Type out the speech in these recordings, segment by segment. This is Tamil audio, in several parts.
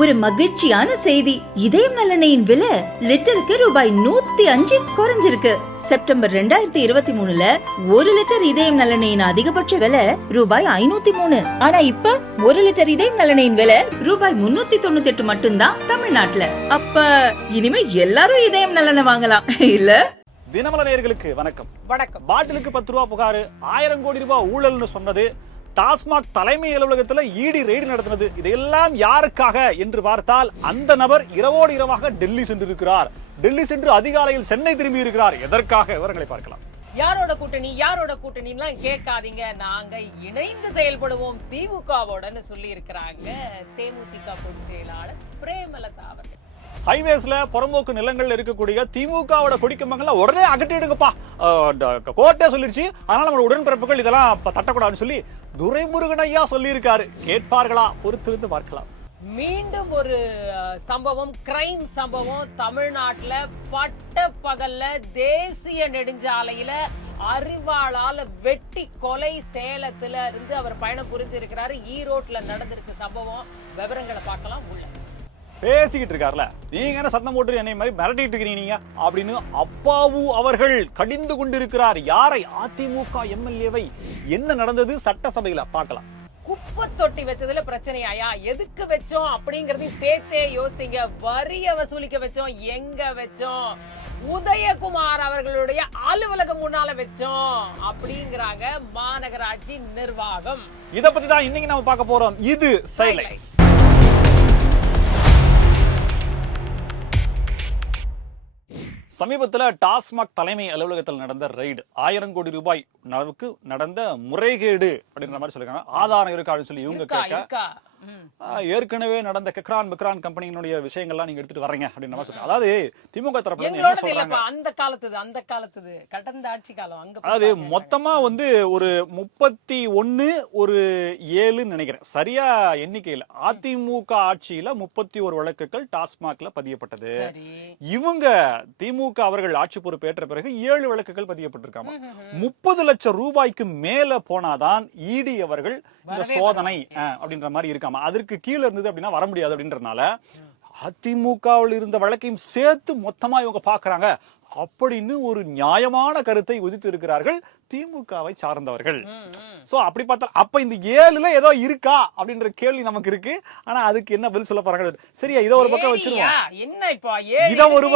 ஒரு மகிழ்ச்சியான செய்தி. இதயம் நல்லெண்ணெயின் விலை லிட்டருக்கு ரூபாய் 105 குறைஞ்சிருக்கு. செப்டம்பர் 2023ல 1 லிட்டர் இதயம் நல்லெண்ணெயின் அதிகபட்ச விலை ரூபாய் 503. ஆனா இப்ப 1 லிட்டர் இதயம் நல்லெண்ணெயின் விலை ரூபாய் 398 மட்டும்தான் தமிழ்நாட்டுல. அப்ப இனிமே எல்லாரும் இதயம் நல்லெண்ணெய் வாங்கலாம் இல்ல? தினமலர் நேயர்களுக்கு வணக்கம். வணக்கம். பாட்டிலுக்கு 10 ரூபாய் புகாரு, 1000 கோடி ரூபாய் ஊழல்னு சொன்னது, டாஸ்மாக் தலைமை அலுவலகத்துல ஈடி ரெய்டு நடத்தினது, இதெல்லாம் யாருக்காக என்று பார்த்தால் அந்த நபர் இரவோடு இரவாக டெல்லி சென்றிருக்கிறார். டெல்லி சென்று அதிகாலையில் சென்னை திரும்பி இருக்கிறார். எதற்காக? விவரங்களை பார்க்கலாம். யாரோட கூட்டணிலாம் கேட்காதீங்க, நாங்க இணைந்து செயல்படுவோம் திமுகவோடன்னு சொல்லி இருக்கிறாங்க தேமுதிக பொதுச் செயலாளர் பிரேமலதா அவர்கள். ஹைவேஸ்ல புறம்போக்கு நிலங்கள் இருக்கக்கூடிய திமுகவோட கொடிக்கம்பங்கள உடனே அகற்றிடுங்கப்பா, கோர்ட்டே சொல்லிருச்சு, அதனால நம்ம உடன்பிறப்புகள் இதெல்லாம் தட்டக்கூடாதுன்னு சொல்லி துரைமுருகன் ஐயா சொல்லி இருக்காரு. கேட்பார்களா? பொறுத்திருந்து பார்க்கலாம். மீண்டும் ஒரு சம்பவம், கிரைம் சம்பவம் தமிழ்நாட்டுல. பட்ட பகல்ல தேசிய நெடுஞ்சாலையில அறிவாளால வெட்டி கொலை. சேலத்துல இருந்து அவர் பயணம் புரிஞ்சிருக்கிறாரு. ஈரோட்ல நடந்திருக்கு சம்பவம். விவரங்களை பார்க்கலாம். உள்ள பேசிக்கிட்டு இருக்காருல, நீங்க என்ன சத்தம் போட்டு என்னை மாதிரி மிரட்டிட்டு இருக்கிறீங்க அப்படின்னு அப்பாவு அவர்கள் கடிந்து கொண்டிருக்கிறார். யாரை? அதிமுக எம்எல்ஏவை. என்ன நடந்தது சட்டசபையில பார்க்கலாம். குப்பை தொட்டி வச்சதுல பிரச்சனையாயா? எதுக்கு வச்சோம் அப்படிங்கறதையும் சேர்த்தே யோசிங்க. வரிய வசூலிக்க வச்சோம், எங்க வச்சோம்? உதயகுமார் அவர்களுடைய அலுவலகம் முன்னால வச்சோம் அப்படிங்கிறாங்க மாநகராட்சி நிர்வாகம். இத பத்தி தான் இன்னைக்கு நம்ம பார்க்க போறோம். இது சைலைட்ஸ். சமீபத்துல டாஸ்மாக் தலைமை அலுவலகத்தில் நடந்த ரெய்டு, 1000 கோடி ரூபாய் அளவுக்கு நடந்த முறைகேடு அப்படின்ற மாதிரி சொல்லிருக்காங்க. ஆதாரம் இருக்கா அப்படின்னு சொல்லி இவங்க கேட்க, ஏற்கனவே நடந்த கெக்ரான் கம்பெனியினுடைய விஷயங்கள்லாம் நீங்க எடுத்துட்டு வரீங்க அப்படின்ற மாதிரி சொல்றாங்க. அதாவது திமுக தரப்புல என்ன சொல்றாங்க, அந்த காலத்து கடந்த ஆட்சி காலம் அங்க, அதாவது மொத்தமா வந்து ஒரு 31 நினைக்கிறேன் சரியா எண்ணிக்கையில, அதிமுக ஆட்சியில 31 வழக்குகள் டாஸ்மாக்ல பதியப்பட்டது. இவங்க திமுக அவர்கள் ஆட்சி பொறுப்பு ஏற்ற பிறகு 7 வழக்குகள் பதியப்பட்டிருக்காங்க. 30 லட்சம் ரூபாய்க்கு மேல போனாதான் இடி அவர்கள் இந்த சோதனை அப்படின்ற மாதிரி இருக்காம. அதற்கு கீழே இருந்தது அப்படின்னா வர முடியாது அப்படின்றதுனால அதிமுகவில் இருந்த வழக்கையும் சேர்த்து மொத்தமா இவங்க பாக்குறாங்க அப்படின்னு ஒரு நியாயமான கருத்தை உதித்து இருக்கிறார்கள் திமுகவை சார்ந்தவர்கள். சோ அப்படி பார்த்தா அப்ப இந்த 7ல ஏதோ இருக்கா அப்படின்ற கேள்வி நமக்கு இருக்கு. ஆனா அதுக்கு என்ன பதில் சொல்ல போறாங்க? சரியா, இத ஒரு பக்கம் வச்சிருவோம். இத ஒரு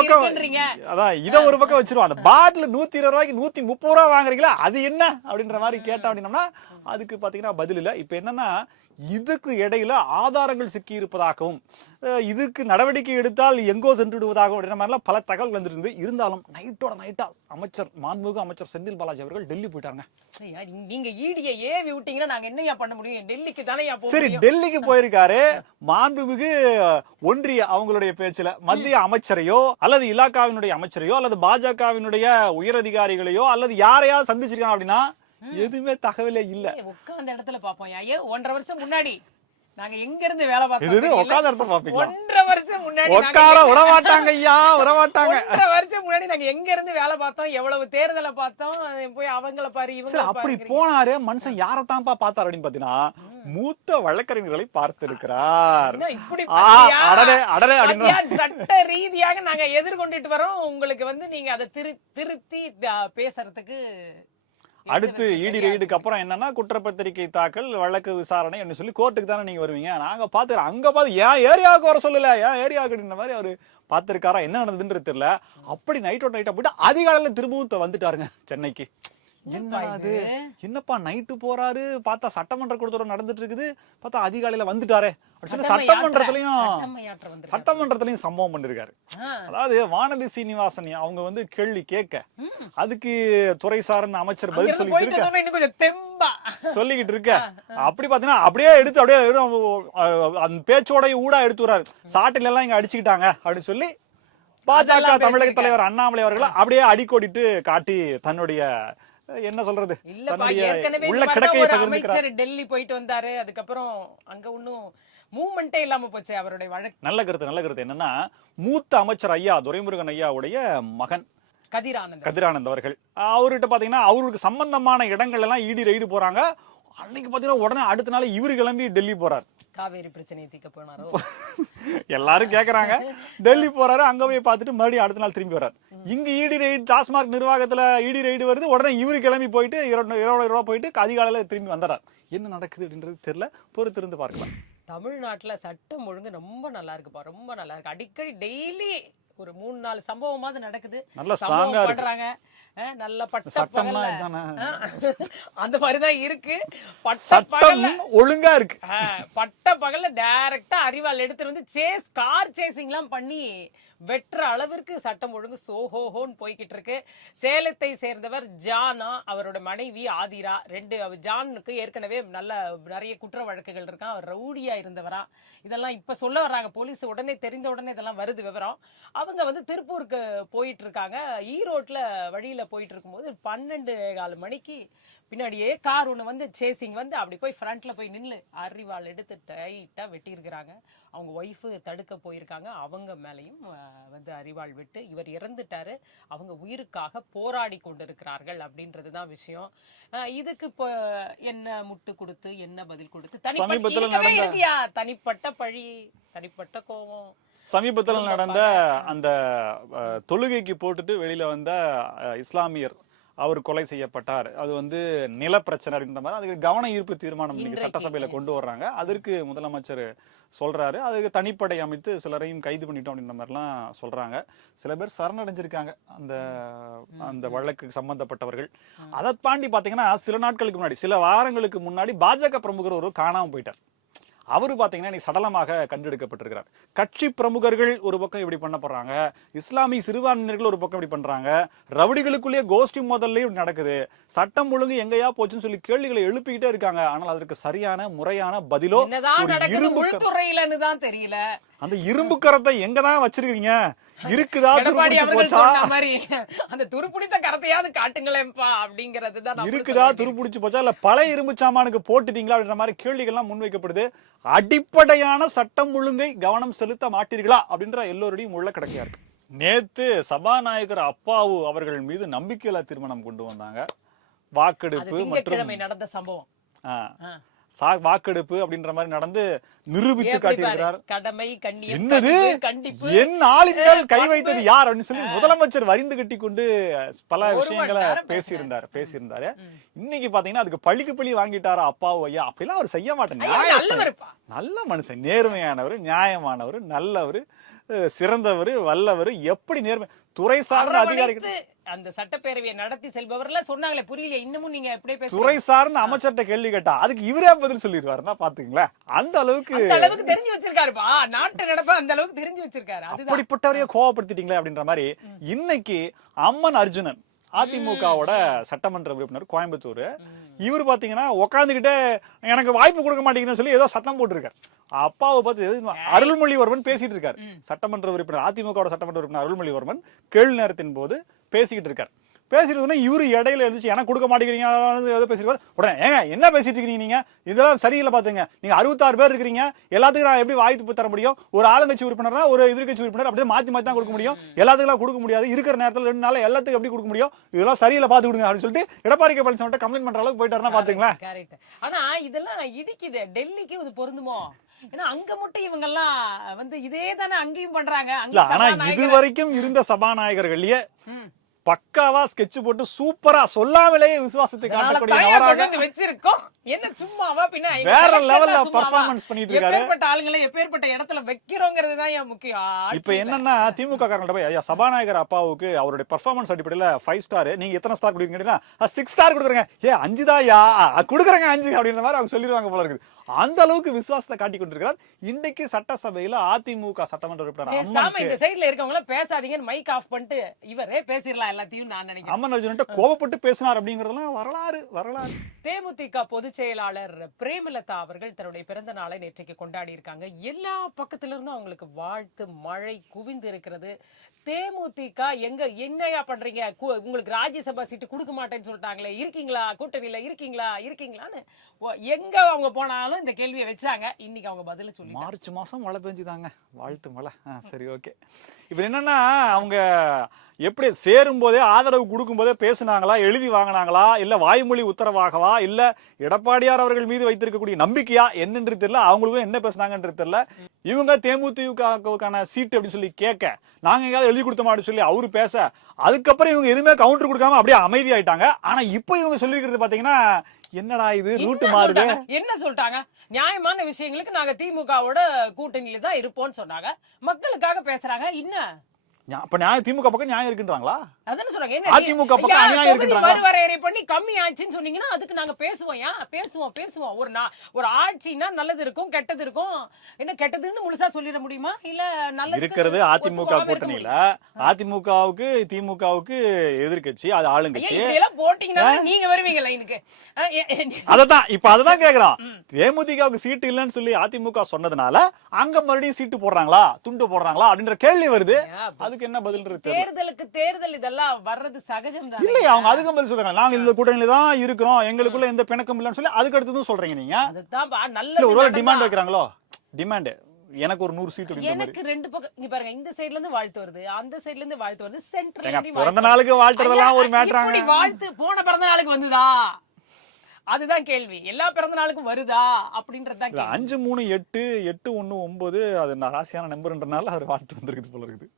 பக்கம் வச்சிருவோம். அந்த பாட்டில் 120 ரூபாய்க்கு 130 ரூபாய் வாங்குறீங்களா, அது என்ன அப்படின்ற மாதிரி கேட்டா அப்படின்னா அதுக்கு பாத்தீங்கன்னா பதில் இல்ல. இப்ப என்னன்னா, இதுக்கு இடையில ஆதாரங்கள் சிக்கி இருப்பதாகவும், இதுக்கு நடவடிக்கை எடுத்தால் எங்கோ சென்று விடுவதாகவும் அப்படின்ற மாதிரிலாம் பல தகவல் வந்துருந்து. இருந்தாலும் நைட்டோட நைட்டா மாண்புமிகு அமைச்சர் செந்தில் பாலாஜி அவர்கள் டெல்லி போயிட்டாங்க. நீங்க ஈடியை ஏவி விட்டீங்கன்னா நாங்க என்னையா பண்ண முடியும்? டெல்லிக்கு தானே போக சரி, டெல்லிக்கு போயிருக்காரு. மாண்புமிகு ஒன்றிய அவங்களுடைய பேச்சுல மத்திய அமைச்சரையோ அல்லது இலாக்காவினுடைய அமைச்சரையோ அல்லது பாஜகவினுடைய உயரதிகாரிகளையோ அல்லது யாரையாவது சந்திச்சிருக்காங்க அப்படின்னா எதுவுமே தகவலே இல்ல. உட்கார்ந்த இடத்துல பாப்போம். 1.5 வருஷம் முன்னாடி நாங்க எங்க இருந்து வேலை பார்த்தோம்? உட்கார்ந்த இடத்துல பாப்பீங்களா? 1.5 வருஷம் முன்னாடி உட்கார விட மாட்டாங்க ஐயா, விட மாட்டாங்க. 1.5 வருஷம் முன்னாடி நாங்க எங்க இருந்து வேலை பார்த்தோம், எவ்வளவு தேர்தலை பார்த்தோம், போய் அவங்கள பாரு இவங்க அப்படி போனாரு. மனுஷன் யாரத்தான்ப்பா பார்த்தாரு அப்படின்னு பாத்தீங்கன்னா மூத்த வழக்கறிஞர்களை பார்த்திருக்கிறார். சட்ட ரீதியாக நாங்க எதிர்கொண்டுட்டு வரோம். உங்களுக்கு வந்து நீங்க அதை திருத்தி பேசுறதுக்கு அடுத்து இடி ரெய்டுக்கு அப்புறம் என்னன்னா குற்றப்பத்திரிகை தாக்கல், வழக்கு விசாரணை சொல்லி கோர்ட்டுக்கு தானே நீங்க வருவீங்க. நாங்க பாத்துக்கிறோம். அங்க பார்த்து ஏன் ஏரியாவுக்கு வர சொல்லல, ஏன் ஏரியாவுக்கு மாதிரி அவரு பாத்துருக்காரா, என்ன நடந்ததுன்னு தெரியல. அப்படி நைட்டோட நைட்டா போயிட்டு அதிகாலையில திரும்பவும் வந்துட்டாருங்க சென்னைக்கு. என்னப்பா நைட்டு போறாரு, பார்த்தா சட்டமன்ற கூட்டத்தொடர் நடந்துட்டு இருக்குது, பார்த்தா அதிகாலையில வந்துட்டாரே அப்படின்னு சட்டமன்றத்திலையும் சம்பவம் பண்ணிருக்காரு. அதாவது வானதி சீனிவாசன் அவங்க வந்து கேள்வி கேட்க, அதுக்கு துறை சார்ந்த அமைச்சர் பதில் சொல்லிக்கிட்டு இருக்க. அப்படி பாத்தீங்கன்னா அப்படியே எடுத்து அந்த பேச்சோட ஊடா எடுத்து வர்றாரு. சாட்டில எல்லாம் இங்க அடிச்சுக்கிட்டாங்க அப்படின்னு சொல்லி பாஜக தமிழக தலைவர் அண்ணாமலை அவர்கள் அப்படியே அடிக்கோடிட்டு காட்டி தன்னுடைய என்ன சொல்றது, அமைச்சர் டெல்லி போயிட்டு வந்தாரு. அதுக்கப்புறம் அங்க ஒன்னும் மூவ்மெண்டே இல்லாம போச்சு அவருடைய வழக்கு. நல்ல கருத்து என்னன்னா, மூத்த அமைச்சர் ஐயா துரைமுருகன் ஐயாவுடைய மகன் கதிரானந்த் அவர்கள், அவர்கிட்ட பாத்தீங்கன்னா அவருக்கு சம்பந்தமான இடங்கள் எல்லாம் இடி ரெய்டு போறாங்க. அன்னைக்கு பாத்தீங்கன்னா உடனே அடுத்த நாள் இவரு கிளம்பி டெல்லி போறாரு. காவேரி பிரச்சனையை தீர்க்க போனாரோ எல்லாரும் கேக்குறாங்க. டெல்லி போறாரு, அங்க போய் பார்த்துட்டு மறுபடியும் அடுத்த நாள் திரும்பி வர்றாரு. இங்க இடி ரைடு, டாஸ்மாக் நிர்வாகத்துல இடி ரைடு வருது, உடனே இவரு கிளம்பி போயிட்டு 200 ரூபாய் போயிட்டு அதிகாலையில திரும்பி வந்துறாரு. என்ன நடக்குது அப்படின்றது தெரியல, பொறுத்திருந்து பார்க்கலாம். தமிழ்நாட்டுல சட்டம் ஒழுங்கு ரொம்ப நல்லா இருக்குப்பா, ரொம்ப நல்லா இருக்கு. அடிக்கடி டெய்லி ஒரு 3-4 சம்பவமாவது நடக்குது. நல்ல ஸ்ட்ராங்கா பண்றாங்க. நல்ல பட்ட சட்டம்னா பகல்ல இதுதானே. அந்த மாதிரிதான் இருக்கு. பட்ட சட்டம் பகல்ல ஒழுங்கா இருக்கு. பட்ட பகல்ல டைரக்டா அரிவாள் எடுத்துட்டு வந்து கார் சேசிங் எல்லாம் பண்ணி வெற்ற அளவிற்கு சட்டம் ஒழுங்கு சோஹோஹோன்னு போய்கிட்டு இருக்கு. சேலத்தை சேர்ந்தவர் ஜானா, அவரோட மனைவி ஆதிரா, ஜானுக்கு ஏற்கனவே நிறைய குற்ற வழக்குகள் இருக்கான். அவர் ரவுடியா இருந்தவரா, இதெல்லாம் இப்ப சொல்ல வர்றாங்க போலீஸ். உடனே தெரிந்த உடனே இதெல்லாம் வருது விவரம். அவங்க வந்து திருப்பூருக்கு போயிட்டு இருக்காங்க. ஈரோட்ல வழியில போயிட்டு இருக்கும்போது 12:15 மணிக்கு பின்னாடியே கார் ஒண்ணு வந்து சேசிங் வந்து அப்படி போய் ஃப்ரண்ட்ல போய் நின்று அரிவாள் எடுத்து டைட்டா வெட்டி இருக்கிறாங்க. அவங்க ஒய்ஃபு தடுக்க போயிருக்காங்க. அவங்க மேலையும் வந்து அரிவாள் விட்டு இவர் இறந்துட்டாரு. அவங்க உயிருக்காக போராடி கொண்டிருக்கிறார்கள் அப்படின்றதுதான் விஷயம். இதுக்கு இப்போ என்ன முட்டு கொடுத்து என்ன பதில் கொடுத்து தனிப்பட்ட பழி, தனிப்பட்ட கோபம். சமீபத்தில் நடந்த அந்த தொழுகைக்கு போட்டுட்டு வெளியில வந்த இஸ்லாமியர் அவர் கொலை செய்யப்பட்டார். அது வந்து நில பிரச்சனை அப்படின்ற மாதிரி அதுக்கு கவன ஈர்ப்பு தீர்மானம் இன்னைக்கு சட்டசபையில கொண்டு வர்றாங்க. அதற்கு முதலமைச்சர் சொல்றாரு, அதுக்கு தனிப்படை அமைத்து சிலரையும் கைது பண்ணிட்டோம் அப்படின்ற மாதிரிலாம் சொல்றாங்க. சில பேர் சரணடைஞ்சிருக்காங்க அந்த வழக்கு சம்பந்தப்பட்டவர்கள். அதை தாண்டி பாத்தீங்கன்னா சில நாட்களுக்கு முன்னாடி, சில வாரங்களுக்கு முன்னாடி பாஜக பிரமுகர் ஒரு காணாம போயிட்டார். அவரு பாத்தீங்கன்னா இன்னைக்கு சடலமாக கண்டெடுக்கப்பட்டிருக்கிறார். கட்சி பிரமுகர்கள் ஒரு பக்கம் இப்படி பண்ணப்படுறாங்க, இஸ்லாமிய சிறுபான்மையினர்கள் ஒரு பக்கம் இப்படி பண்றாங்க, ரவுடிகளுக்குள்ளேயே கோஷ்டி மோதல்ல நடக்குது. சட்டம் ஒழுங்கு எங்கயா போச்சுன்னு சொல்லி கேள்விகளை எழுப்பிக்கிட்டே இருக்காங்க. ஆனால் அதற்கு சரியான முறையான பதிலோ உள்துறையிலன்னு தெரியல. அந்த இரும்பு கரத்தை எங்கதான் வச்சிருக்கீங்க? இருக்குதா அந்த துருப்புடித்த கரத்தையாவது காட்டுங்களேப்பா அப்படிங்கறதுதான். இருக்குதா துருப்புடிச்சு போச்சா இல்ல பழைய இரும்பு சாமானுக்கு போட்டுட்டீங்களா அப்படின்ற மாதிரி கேள்விகள்லாம் முன்வைக்கப்படுது. அடிப்படையான சட்டம் ஒழுங்கை கவனம் செலுத்த மாட்டீர்களா அப்படின்ற எல்லோருடையும் உள்ள கிடக்கையா இருக்கு. நேத்து சபாநாயகர் அப்பாவு அவர்கள் மீது நம்பிக்கையில்லா தீர்மானம் கொண்டு வந்தாங்க. வாக்கெடுப்பு மற்றும் நடந்த சம்பவம், வாக்கெடுப்பு அப்படின்ற மாதிரி நடந்து நிரூபித்து காட்டியிருக்கிறார். கடமை, கண்ணியம், என்னது என் ஆளின் மேல் கை வைத்தது யார் அப்படின்னு சொல்லி முதலமைச்சர் வரிந்து கட்டி கொண்டு பல விஷயங்களை பேசியிருந்தாரு. இன்னைக்கு பாத்தீங்கன்னா அதுக்கு பழிக்கு பழி வாங்கிட்டாரா அப்பாவு ஐயா? அப்படிலாம் அவர் செய்ய மாட்டேன். நல்ல மனுஷன், நேர்மையானவர், நியாயமானவர், நல்லவர், சிறந்தவர், வல்லவர், எப்படி நேர்மை துறை சார்ந்த அதிகாரிகள் அந்த சட்டப்பேரவையை நடத்தி செல்பவர்ல சொன்னாங்களே, புரியல இன்னமும் நீங்க எப்படி பேசுறீங்க? துறை சார்ந்த அமைச்சர்கிட்ட கேள்வி கேட்டா அதுக்கு இவரே பதில் சொல்லிடுவாருன்னா பாத்துங்களேன். அந்த அளவுக்கு தெரிஞ்சு வச்சிருக்காருப்பா, நாட்டு நடப்ப அந்த அளவுக்கு தெரிஞ்சு வச்சிருக்காரு. அப்படிப்பட்டவரையே கோவப்படுத்திட்டீங்களே அப்படின்ற மாதிரி இன்னைக்கு அம்மன் அர்ஜுனன் அதிமுகவோட சட்டமன்ற உறுப்பினர் கோயம்புத்தூர், இவர் பாத்தீங்கன்னா உட்காந்துக்கிட்டே எனக்கு வாய்ப்பு கொடுக்க மாட்டேங்குன்னு சொல்லி ஏதோ சத்தம் போட்டிருக்காரு. அப்பாவை பார்த்து அருள்மொழிவர்மன் பேசிட்டு இருக்காரு. சட்டமன்ற உறுப்பினர், அதிமுக சட்டமன்ற உறுப்பினர் அருள்மொழிவர்மன் கேள்வி நேரத்தின் போது பேசிக்கிட்டு இருக்காரு. பேசிட்டு இவரு இடையில எழுந்துச்சு எனக்கு கொடுக்க மாட்டேங்கிறீங்க ஏதோ பேசிருக்காரு. உடனே ஏங்க என்ன பேசிட்டு இருக்கீங்க நீங்க? இதெல்லாம் சரியில்லை பாத்துங்க. நீங்க 66 பேர் இருக்கீங்க, எல்லாத்துக்கும் நான் எப்படி வாய்ப்பு தர முடியும்? ஒரு ஆளுங்கட்சி உறுப்பினர்னா ஒரு எதிர்கட்சி உறுப்பினர் அப்படியே மாத்தி தான் கொடுக்க முடியும். எல்லாத்துக்கும் கொடுக்க முடியாது. இருக்கிற நேரத்தில் 2 நாள் எல்லாத்துக்கும் எப்படி கொடுக்க முடியும்? இதெல்லாம் சரியில்லை பாத்து கொடுங்க அப்படின்னு சொல்லிட்டு எடப்பாடி கே பழனிசாமி கம்ப்ளைண்ட் பண்ற அளவுக்கு போயிட்டாருன்னா பாத்துங்களேன். ஆனா இதெல்லாம் இடிக்குது. டெல்லிக்கு இது பொருந்துமோ? ஏன்னா அங்க மட்டும் இவங்க எல்லாம் வந்து இதே தானே அங்கேயும் பண்றாங்க. ஆனா இது வரைக்கும் இருந்த சபாநாயகர்கள்லயே பக்காவா ஸ்கெட்ச் போட்டு சூப்பரா சொல்லாமலேயே விசுவாசத்தை காட்டக்கூடிய வச்சிருக்கோம். என்ன சும்மாவா பின்ன வேற லெவல்ல பெர்ஃபார்மன்ஸ் பண்ணிட்டு இருக்காரு. எப்பேற்பட்ட ஆளுங்களை எப்பேற்பட்ட இடத்துல வைக்கிறோங்கிறது தான் முக்கியம். இப்போ என்னன்னா திமுக காரங்கள்ட்ட போய் ஐயா சபாநாயகர் அப்பாவுக்கு அவருடைய பெர்ஃபார்மன்ஸ் அடிப்படையில 5 ஸ்டார், நீங்க எத்தனை ஸ்டார் கொடுக்குறீங்கன்னா 6 ஸ்டார் கொடுக்குறேங்க. 5 தாயா கொடுக்குறேங்க 5 அப்படின்ற மாதிரி அவங்க சொல்லிடுவாங்க போல இருக்குது. அந்த அளவுக்கு விசுவாசத்தை காட்டி கொண்டிருக்கிறார். இன்னைக்கு சட்டசபையில அதிமுக சட்டமன்ற உறுப்பினர் இந்த சைடுல இருக்கவங்க பேசாதீங்கன்னு மைக் ஆஃப் பண்ணிட்டு இவரே பேசிடலாம் எல்லாத்தையும் நான் நினைக்கிறேன். அம்மன் அர்ஜுன்ட்ட கோபப்பட்டு பேசினார் அப்படிங்கறதெல்லாம் வரலாறு. தேமுதிக பொதுச் செயலாளர் பிரேமலதா அவர்கள் தன்னுடைய பிறந்த நாளை நேற்றைக்கு கொண்டாடி இருக்காங்க. எல்லா பக்கத்துல இருந்தும் அவங்களுக்கு வாழ்த்து மழை குவிந்து இருக்கிறது. தேமுதிக எங்க என்னையா பண்றீங்க? உங்களுக்கு ராஜ்யசபா சீட்டு கொடுக்க மாட்டேன்னு சொல்லிட்டாங்களே, இருக்கீங்களா கூட்டணியில இருக்கீங்களான்னு எங்க அவங்க போனாலும் அதனால இந்த கேள்வியை வச்சாங்க. இன்னைக்கு அவங்க பதில சொல்லி மார்ச் மாசம் மழை பெஞ்சுதாங்க, வாழ்த்து மழை. சரி, ஓகே. இப்ப என்னன்னா அவங்க எப்படி சேரும் போதே ஆதரவு கொடுக்கும் போதே பேசினாங்களா, எழுதி வாங்கினாங்களா, இல்ல வாய்மொழி உத்தரவாகவா, இல்ல எடப்பாடியார் அவர்கள் மீது வைத்திருக்கக்கூடிய நம்பிக்கையா என்னன்னு தெரியல. அவங்களுக்கும் என்ன பேசினாங்கன்றது தெரியல. இவங்க தேமுதிகவுக்கான சீட்டு அப்படின்னு சொல்லி கேட்க, நாங்க எங்கேயாவது எழுதி கொடுத்தோமா அப்படின்னு சொல்லி அவரு பேச, அதுக்கப்புறம் இவங்க எதுவுமே கவுண்டர் கொடுக்காம அப்படியே அமைதியாயிட்டாங்க. ஆனா இப்ப இவங்க சொல்லிருக்கிறது பாத்தீங்கன்னா, என்னடா இது ரூட் மாறுது. என்ன சொல்லிட்டாங்க? நியாயமான விஷயங்களுக்கு நாங்க திமுகவோட கூட்டணியில தான் இருப்போம்னு சொன்னாங்க. மக்களுக்காக பேசுறாங்க. இன்னும் அப்ப திமுக பக்கம் நியாயம் இருக்குன்றாங்களா? அதான சொல்றாங்க. அதிமுக பக்கம் அநியாயம் இருக்குன்றாங்க. மறுவரையறை பண்ணி கம்மி ஆச்சுன்னு சொன்னீங்கன்னா அதுக்கு நாங்க பேசுவோம். ஒரு ஆட்சினா நல்லது இருக்கும், கெட்டது இருக்கும். என்ன கெட்டதுன்னு முழுசா சொல்லிட முடியுமா? இல்ல நல்லது இருக்கிறது அதிமுக கூட்டணியில. அதிமுகவுக்கு திமுகவுக்கு எதிர்க்கட்சி, அது ஆளுங்கட்சி. இதெல்லாம் போட்டீங்கன்னா நீங்க வருவீங்க லைனுக்கு. அததான் கேக்குறோம். தேமுதிகவுக்கு சீட்டு இல்லன்னு சொல்லி அதிமுக சொன்னதுனால அங்க மறுபடியும் சீட்டு போடுறாங்களா, துண்டு போடுறாங்களா அப்படின்ற கேள்வி வருது. அதுக்கு என்ன பதில் இருக்கு? தேர்தல் இதெல்லாம் வர்றது சகஜம் தான். இல்ல, அவங்க அதுக்கு பதில் சொல்றாங்க. நாங்க இந்த கூட்டணியில தான் இருக்கிறோம், எங்களுக்குள்ள எந்த பிணக்கம் இல்லன்னு சொல்லி அதுக்கு அடுத்ததும் சொல்றீங்க நீங்க. அதுதான் நல்ல ஒரு டிமாண்ட் வைக்கிறாங்களோ, டிமாண்ட் எனக்கு ஒரு 100 சீட். எனக்கு 2 பக்கம் இங்க பாருங்க, இந்த சைடுல இருந்து வாழ்த்து வருது, அந்த சைடுல இருந்து வாழ்த்து வருது, சென்டர்ல இருந்து பிறந்த நாளுக்கு வாழ்த்துறதெல்லாம் ஒரு மேட்டராங்க. வாழ்த்து போன பிறந்த நாளுக்கு வந்துதா? அதுதான் கேள்வி. எல்லா பிறந்த நாளுக்கும் வருதா அப்படின்றதுதான். 5 3 8 8 1 9 அது ராசியான நம்பர்ன்றனால அவர் வாழ்த்து வந்திருக்குது போல இருக்குது.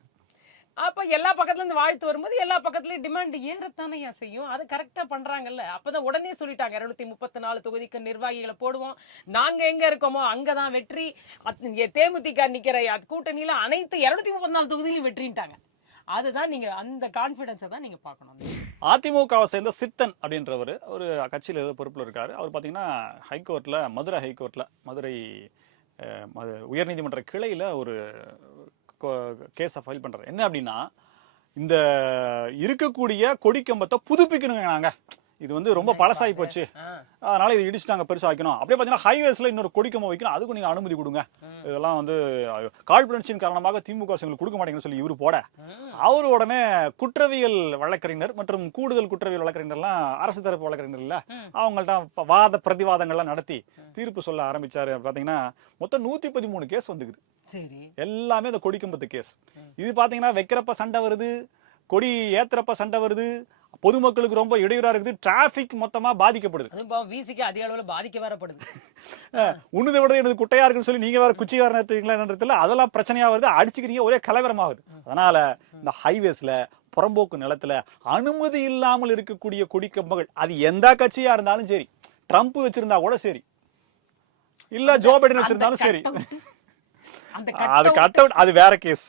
அப்ப எல்லா பக்கத்துல இருந்து வாழ்த்து வரும்போது எல்லா பக்கத்துலயும் டிமாண்ட் ஏறத்தானே செய்யும். அது கரெக்டா பண்றாங்கல்ல. அப்பதான் உடனே சொல்லிட்டாங்க 234 தொகுதிக்கு நிர்வாகிகளை போடுவோம், நாங்க எங்க இருக்கோமோ அங்கதான் வெற்றி. தேமுதிக நிக்கிற கூட்டணியில அனைத்து 234 தொகுதியிலும் வெற்றிட்டாங்க. அதுதான் நீங்க அந்த கான்பிடன்ஸை தான் நீங்க பார்க்கணும். அதிமுகவை சேர்ந்த சித்தன் அப்படின்றவர் ஒரு கட்சியில ஏதோ பொறுப்புல இருக்காரு. அவர் பாத்தீங்கன்னா ஹைகோர்ட்ல, மதுரை ஹைகோர்ட்ல, மதுரை உயர்நீதிமன்ற கிளையில ஒரு கேஸை ஃபைல் பண்றாரு. என்ன அப்படின்னா, இந்த இருக்கக்கூடிய கொடிக்கம்பத்தை புதுப்பிக்கணுங்க. நாங்க இது வந்து ரொம்ப பழசாகி போச்சு, அதனால இது இடிச்சுட்டாங்க, பெருசா வைக்கணும். அப்படியே பாத்தீங்கன்னா ஹைவேஸ்ல இன்னொரு கொடிக்கம்பம் வைக்கணும், அதுக்கு நீங்க அனுமதி கொடுங்க. இதெல்லாம் வந்து காழ்ப்புணர்ச்சியின் காரணமாக திமுக எங்களுக்கு கொடுக்க மாட்டேங்குன்னு சொல்லி இவரு போட, அவரு உடனே குற்றவியல் வழக்கறிஞர் மற்றும் கூடுதல் குற்றவியல் வழக்கறிஞர்லாம், அரசு தரப்பு வழக்கறிஞர் இல்ல, அவங்கள்ட்ட வாத பிரதிவாதங்கள்லாம் நடத்தி தீர்ப்பு சொல்ல ஆரம்பிச்சாரு. பாத்தீங்கன்னா மொத்தம் 113 கேஸ் வந்துக்குது. எல்லாமே இந்த கொடிக்கம்பத்து கேஸ். இது பாத்தீங்கன்னா வைக்கிறப்ப சண்டை வருது, கொடி ஏத்துறப்ப சண்டை வருது, பொதுமக்களுக்கு ரொம்ப இடையூறா இருக்குது, டிராபிக் மொத்தமா பாதிக்கப்படுது. அதிக அளவுல பாதிக்க வரப்படுது. உன்னதை விட எனக்கு குட்டையா இருக்குன்னு சொல்லி நீங்க வேற குச்சி வேற நேரத்துல அதெல்லாம் பிரச்சனையா வருது, அடிச்சுக்கிறீங்க, ஒரே கலவரமாகுது. அதனால இந்த ஹைவேஸ்ல புறம்போக்கு நிலத்துல அனுமதி இல்லாமல் இருக்கக்கூடிய கொடிக்கம்பங்கள், அது எந்த கட்சியா இருந்தாலும் சரி, ட்ரம்ப் வச்சிருந்தா கூட சரி, இல்ல ஜோ பைடன் வச்சிருந்தாலும் சரி, அது கட் அவுட், அது வேற கேஸ்.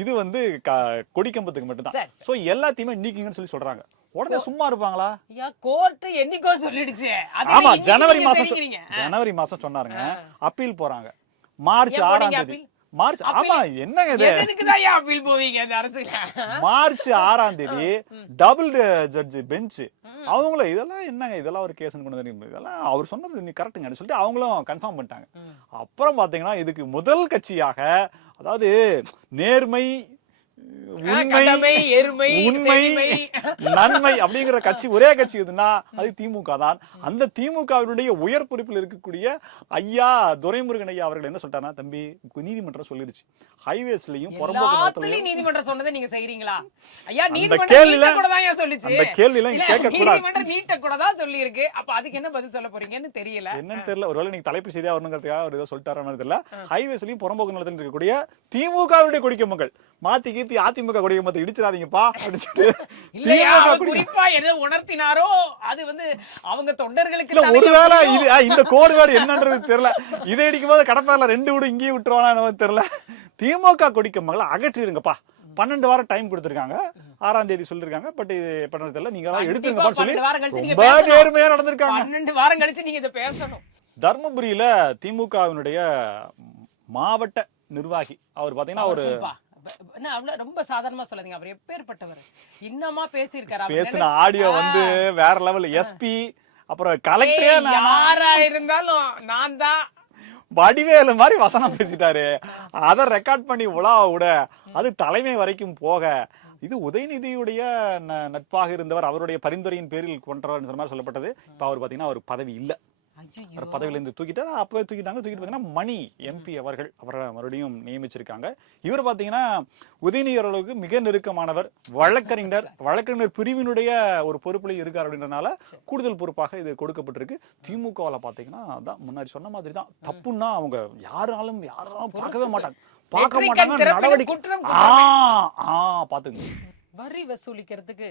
இது வந்து கொடிக்கம்பத்துக்கு மட்டும் தான். சோ எல்லாத்தையுமே நீக்கிங்கன்னு சொல்லி சொல்றாங்க. உடனே சும்மா இருப்பாங்களா? கோர்ட் என்னைக்கோ சொல்லிடுச்சு. ஆமா, ஜனவரி மாசம் சொன்னாருங்க. அப்பீல் போறாங்க மார்ச் 6ஆம் தேதி. மார்ச், ஆமா, என்னங்க இது, அப்பீல் போவீங்க அந்த அரசுல? மார்ச் 6ஆம் தேதி டபுள் ஜட்ஜ் பெஞ்ச் அவங்கள இதெல்லாம் என்னங்க, இதெல்லாம் ஒரு கேஸ் கொண்டு வந்து, இதெல்லாம் அவர் சொன்னது நீ கரெக்டுங்க சொல்லிட்டு அவங்களும் கன்ஃபார்ம் பண்ணிட்டாங்க. அப்புறம் பாத்தீங்கன்னா இதுக்கு முதல் கட்சியாக, அதாவது நேர்மை, உண்மை, நன்மை அப்படிங்கிற கட்சி ஒரே கட்சி எதுனா அது திமுக தான். அந்த திமுகவினுடைய உயர் பொறுப்பில் இருக்கக்கூடிய ஐயா துரைமுருகன் ஐயா அவர்கள் என்ன சொல்லிட்டாருன்னா, தம்பி நீதிமன்றம் சொல்லிருச்சு, ஹைவேஸ்லயும் புறம்போக்கு நீதிமன்றம் சொன்னதை நீங்க செய்றீங்களா ஐயா? நீதிமன்றம் கூட தான் சொல்லிச்சு. அந்த கேள்வில கேட்க கூடாது, நீதிமன்றம் நீட்ட கூட தான் சொல்லி இருக்கு. அப்ப அதுக்கு என்ன பதில் சொல்ல போறீங்கன்னு தெரியல. என்னன்னு தெரியல. ஒருவேளை நீங்க தலைப்பு செய்தியா வரணுங்கிறதுக்காக அவர் ஏதோ சொல்லிட்டாரான்னு தெரியல. ஹைவேஸ்லயும் புறம்போக்கு நிலத்தில் இருக்கக்கூடிய திமுகவுடைய கொடிக்கம்பங்கள் மாத்தி கீர்த்தி அதிமுக கொடிக்கம்பத்தை இடிச்சிடாதீங்கப்பா குறிப்பா எதை உணர்த்தினாரோ அது வந்து அவங்க தொண்டர்களுக்கு. ஒருவேளை இந்த கோடு வேர்டு என்னன்றது தெரியல, இதை இடிக்கும் போது கடப்பால 2 வீடு இங்கேயும் விட்டுருவானா தெரியல. திமுக கொடிக்கம்பங்களை அகற்றிருங்கப்பா. 12 வாரம் டைம் கொடுத்திருக்காங்க, 6ஆம் தேதி சொல்லிருக்காங்க. பட் இது பண்ணது தெரியல, நீங்க எல்லாம் எடுத்துருங்கப்பான்னு சொல்லி ரொம்ப நேர்மையா நடந்திருக்காங்க. 12 வாரம் கழிச்சு நீங்க இதை பேசணும். தர்மபுரியில திமுகவினுடைய மாவட்ட நிர்வாகி அவர் பாத்தீங்கன்னா ஒரு ரொம்ப சாதாரணமா சொல்லாதீங்க, அவர் எப்பேற்பட்டவர், இன்னமா பேசியிருக்காரு. பேசின ஆடியோ வந்து வேற லெவல். எஸ்பி அப்புறம் கலெக்டரே யாரா இருந்தாலும் நான் தான் வடிவேலு மாதிரி வசனம் பேசிட்டாரு. அதை ரெக்கார்ட் பண்ணி உலா விட, அது தலைமை வரைக்கும் போக, இது உதயநிதியுடைய நட்பாக இருந்தவர், அவருடைய பரிந்துரையின் பேரில் கொண்டவர் மாதிரி சொல்லப்பட்டது. இப்ப அவர் பாத்தீங்கன்னா அவர் பதவி இல்ல. பதவியில இருந்து தூக்கிட்டாரு. அப்பவே தூக்கிட்டு பாத்தீங்கன்னா மணி எம்பி அவரை மறுபடியும் நியமிச்சிருக்காங்க. இவர் பாத்தீங்கன்னா உதயநிதி அவர்களுக்கு மிக நெருக்கமானவர், வழக்கறிஞர் பிரிவினுடைய ஒரு பொறுப்புல இருக்கார் அப்படின்றதுனால கூடுதல் பொறுப்பாக இது கொடுக்கப்பட்டிருக்கு. திமுகவில் பாத்தீங்கன்னா அதான் முன்னாடி சொன்ன மாதிரி தான், தப்புன்னா அவங்க யாராலும் பார்க்கவே மாட்டாங்க, நடவடிக்கை பாத்துங்க. வரி வசூலிக்கிறதுக்கு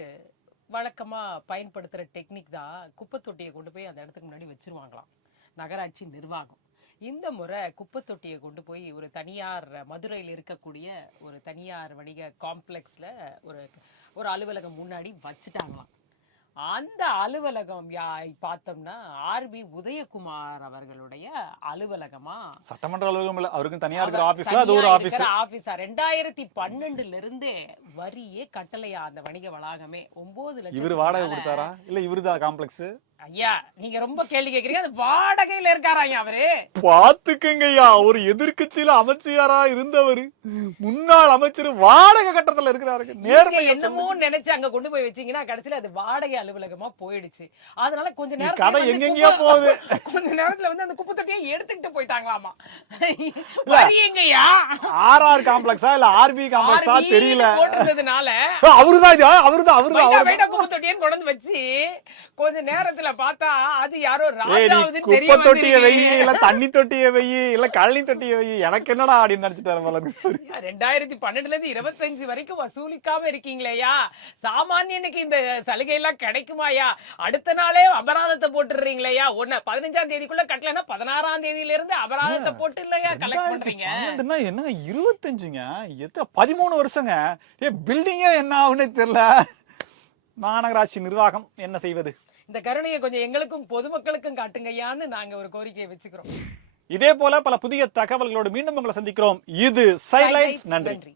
வழக்கமா பயன்படுத்துற டெக்னிக் தான் குப்பை தொட்டியை கொண்டு போய் அந்த இடத்துக்கு முன்னாடி வச்சிருவாங்களாம் நகராட்சி நிர்வாகம். இந்த முறை குப்பை தொட்டியை கொண்டு போய் ஒரு தனியார், மதுரையில் இருக்கக்கூடிய ஒரு தனியார் வணிக காம்ப்ளெக்ஸ்ல ஒரு அலுவலகம் முன்னாடி வச்சுட்டாங்களாம். அந்த அலுவலகம் பார்த்தோம்னா ஆர்பி உதயகுமார் அவர்களுடைய அலுவலகமா, சட்டமன்ற அலுவலகம் இல்ல, அவருக்கு தனியா இருக்கிற ஆபீஸ்ல அது ஒரு ஆபீஸ். 2012 இருந்தே வரியே கட்டளையா அந்த வணிக வளாகமே. 9 லட்சம். இவரு வாடகை கொடுத்தாரா இல்ல இவருதான் காம்ப்ளெக்ஸ்? ஐயா நீங்க ரொம்ப கேள்வி கேக்குறீங்க. அது வாடகையில இருக்காரா அவரு? பாத்துக்கங்கய்யா, ஒரு எதிர்கட்சியில அமைச்சரா இருந்தவர், முன்னாள் அமைச்சர் வாடகை கட்டத்துல இருக்கிறாரு. நேர்மை என்னமோ நினைச்சு அங்க கொண்டு போய் வச்சீங்கன்னா கடைசியில அது வாடகை அலுவலகமா போயிடுச்சு. அதனால கொஞ்ச நேரம் கடை எங்கெங்கயோ போகுது. கொஞ்ச நேரத்துல வந்து அந்த குப்பை தொட்டியை எடுத்துக்கிட்டு போயிட்டாங்களாமா. வரியங்கய்யா ஆர்ஆர் காம்ப்ளெக்ஸா இல்ல ஆர்பி காம்ப்ளெக்ஸா தெரியல போட்டதுனால அவருதான் குப்பை தொட்டியன்னு கொண்டு வச்சு கொஞ்ச நேரத்துல பார்த்தா அது யாரோ ராஜாவுது தெரிய குப்பை தொட்டிய வெயி இல்ல தண்ணி தொட்டிய வெயி இல்ல கழனி தொட்டிய வெயி, எனக்கு என்னடா அப்படின்னு நினைச்சிட்டாரு போல. 2012 இருந்து 25 வரைக்கும் வசூலிக்காம இருக்கீங்களேயா, சாமானியனுக்கு இந்த சலுகை எல்லாம் கிடைக்குமாயா? அடுத்த நாளே அபராதத்தை போட்டுறீங்களேயா? 15ஆம் தேதிக்குள்ள கட்டலன்னா 16ஆம் தேதியில இருந்து அபராதத்தை போட்டு இல்லையா கலெக்ட் பண்றீங்க? என்னங்க 25ங்க, 13 வருஷங்க. பில்டிங்கே என்ன ஆகுன்னு தெரியல. மாநகராட்சி நிர்வாகம் என்ன செய்வது? இந்த கருணையை கொஞ்சம் எங்களுக்கும் பொதுமக்களுக்கும் காட்டுங்கய்யான்னு நாங்க ஒரு கோரிக்கையை வச்சுக்கிறோம். இதே போல பல புதிய தகவல்களோடு மீண்டும் உங்களை சந்திக்கிறோம். இது சைட்லைன்ஸ். நன்றி.